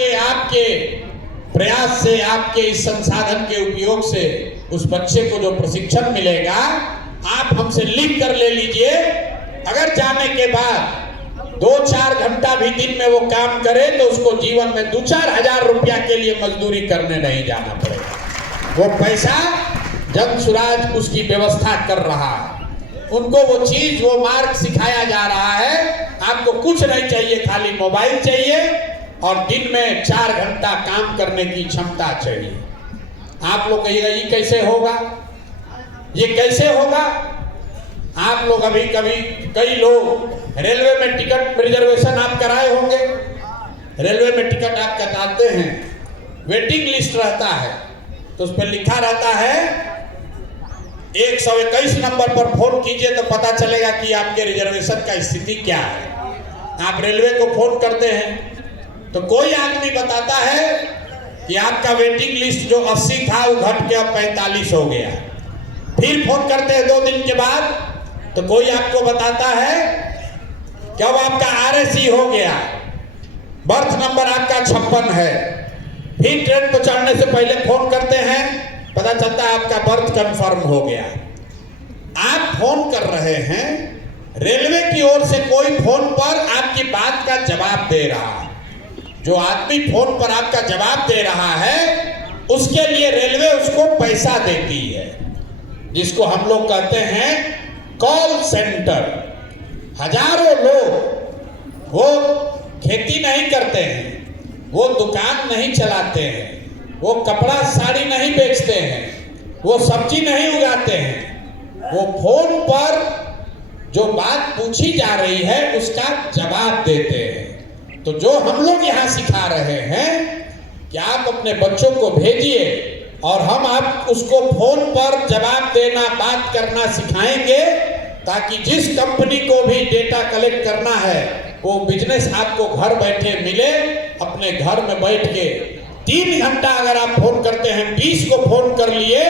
के आपके प्रयास से, आपके इस संसाधन के उपयोग से उस बच्चे को जो प्रशिक्षण मिलेगा, आप हमसे लिख कर ले लीजिए। अगर जाने के बाद 2-4 घंटा भी दिन में वो काम करे तो उसको जीवन में 2-4 हजार रुपया के लिए मजदूरी करने नहीं जाना पड़ेगा। वो पैसा जनसुराज उसकी व्यवस्था कर रहा है, उनको वो चीज, वो मार्ग सिखाया जा रहा है। आपको कुछ नहीं चाहिए, खाली मोबाइल चाहिए और दिन में 4 घंटा काम करने की क्षमता चाहिए। आप लोग कहिएगा ये कैसे होगा, ये कैसे होगा? आप लोग अभी कभी कई लोग रेलवे में टिकट रिजर्वेशन आप कराए होंगे। रेलवे में टिकट आप कटाते हैं, वेटिंग लिस्ट रहता है, तो उस पर लिखा रहता है 121 नंबर पर फोन कीजिए तो पता चलेगा कि आपके रिजर्वेशन का स्थिति क्या है। आप रेलवे को फोन करते हैं तो कोई आदमी बताता है कि आपका वेटिंग लिस्ट जो 80 था वो घट के अब 45 हो गया। फिर फोन करते हैं 2 दिन के बाद तो कोई आपको बताता है कि अब आपका RAC हो गया, बर्थ नंबर आपका 56 है। फिर ट्रेन पर चढ़ने से पहले फोन करते हैं, पता चलता है आपका बर्थ कंफर्म हो गया। आप फोन कर रहे हैं, रेलवे की ओर से कोई फोन पर आपकी बात का जवाब दे रहा है। जो आदमी फोन पर आपका जवाब दे रहा है उसके लिए रेलवे उसको पैसा देती है, जिसको हम लोग कहते हैं कॉल सेंटर। हजारों लोग वो खेती नहीं करते हैं, वो दुकान नहीं चलाते हैं, वो कपड़ा साड़ी नहीं बेचते हैं, वो सब्जी नहीं उगाते हैं, वो फोन पर जो बात पूछी जा रही है उसका जवाब देते हैं। तो जो हम लोग यहाँ सिखा रहे हैं कि आप अपने बच्चों को भेजिए और हम आप उसको फोन पर जवाब देना, बात करना सिखाएंगे, ताकि जिस कंपनी को भी डेटा कलेक्ट करना है वो बिजनेस आपको घर बैठे मिले। अपने घर में बैठ के 3 घंटा अगर आप फोन करते हैं, 20 को फोन कर लिए,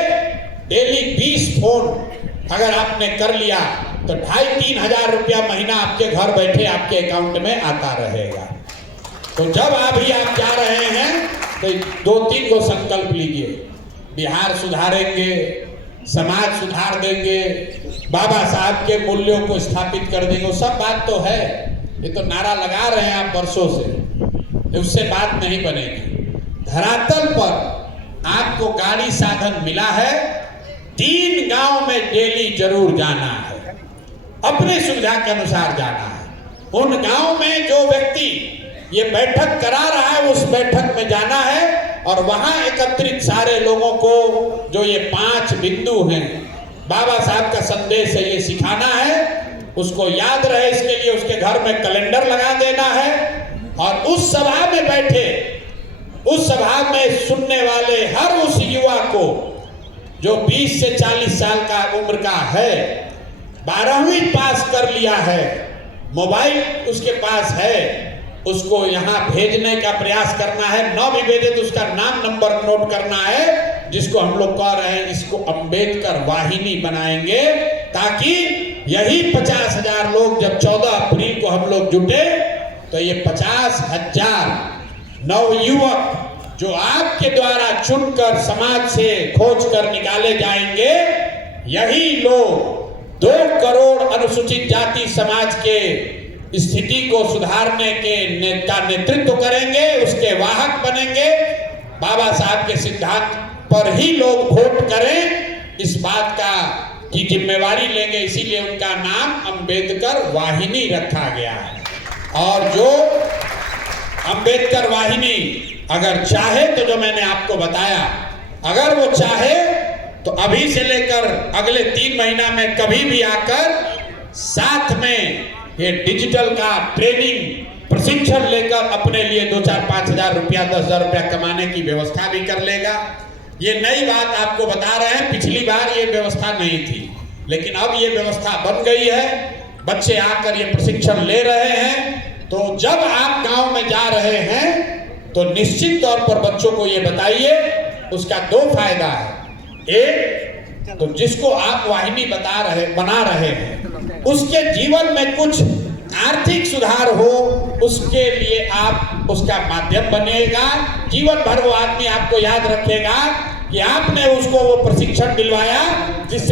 डेली 20 फोन अगर आपने कर लिया तो 2,500-3 हजार रुपया महीना आपके घर बैठे आपके अकाउंट में आता रहेगा। तो जब अभी आप जा रहे हैं तो 2-3 को संकल्प लीजिए, बिहार सुधारेंगे, समाज सुधार देंगे, बाबा साहब के मूल्यों को स्थापित कर देंगे। वो सब बात तो है, ये तो नारा लगा रहे हैं आप वर्षों से, उससे बात नहीं बनेगी। धरातल पर आपको गाड़ी साधन मिला है, 3 गांव में डेली जरूर जाना है, अपनी सुविधा के अनुसार जाना है। उन गांव में जो व्यक्ति ये बैठक करा रहा है उस बैठक में जाना है और वहां एकत्रित सारे लोगों को जो ये 5 बिंदु हैं, बाबा साहब का संदेश है, ये सिखाना है, उसको याद रहे। इसके लिए उसके घर में कैलेंडर लगा देना है और उस सभा में बैठे, उस सभा में सुनने वाले हर उस युवा को जो 20 से 40 साल का उम्र का है, 12वीं पास कर लिया है, मोबाइल उसके पास है, उसको यहाँ भेजने का प्रयास करना है। न भी भेजे तो उसका नाम नंबर नोट करना है, जिसको हम लोग कह रहे हैं इसको अंबेडकर वाहिनी बनाएंगे, ताकि यही 50 हजार लोग जब 14 अप्रैल को हम लोग जुटे तो ये 50 हजार नवयुवक जो आपके द्वारा चुनकर समाज से खोज कर निकाले जाएंगे, यही लोग 2 करोड़ अनुसूचित जाति समाज के स्थिति को सुधारने के नेतृत्व करेंगे, उसके वाहक बनेंगे। बाबा साहब के सिद्धांत पर ही लोग वोट करें, इस बात का की जिम्मेवारी लेंगे। इसीलिए उनका नाम अंबेडकर वाहिनी रखा गया है। और जो अंबेडकर वाहिनी अगर चाहे तो जो मैंने आपको बताया, अगर वो चाहे तो अभी से लेकर अगले 3 महीना में कभी भी आकर साथ में ये डिजिटल का ट्रेनिंग प्रशिक्षण लेकर अपने लिए 2-4-5 हजार रुपया, 10 हजार रुपया कमाने की व्यवस्था भी कर लेगा। ये नई बात आपको बता रहे हैं, पिछली बार ये व्यवस्था नहीं थी, लेकिन अब ये व्यवस्था बन गई है। बच्चे आकर ये प्रशिक्षण ले रहे हैं। तो जब आप गांव में जा रहे हैं तो निश्चित तौर पर बच्चों को ये बताइए, उसका 2 फायदा है। एक तो जिसको आप वाहिनी बना रहे हैं उसके जीवन में कुछ आर्थिक सुधार हो, उसके लिए आप उसका माध्यम बनेगा। जीवन भर वो आदमी आपको याद रखेगा कि आपने उसको वो प्रशिक्षण दिलवाया जिससे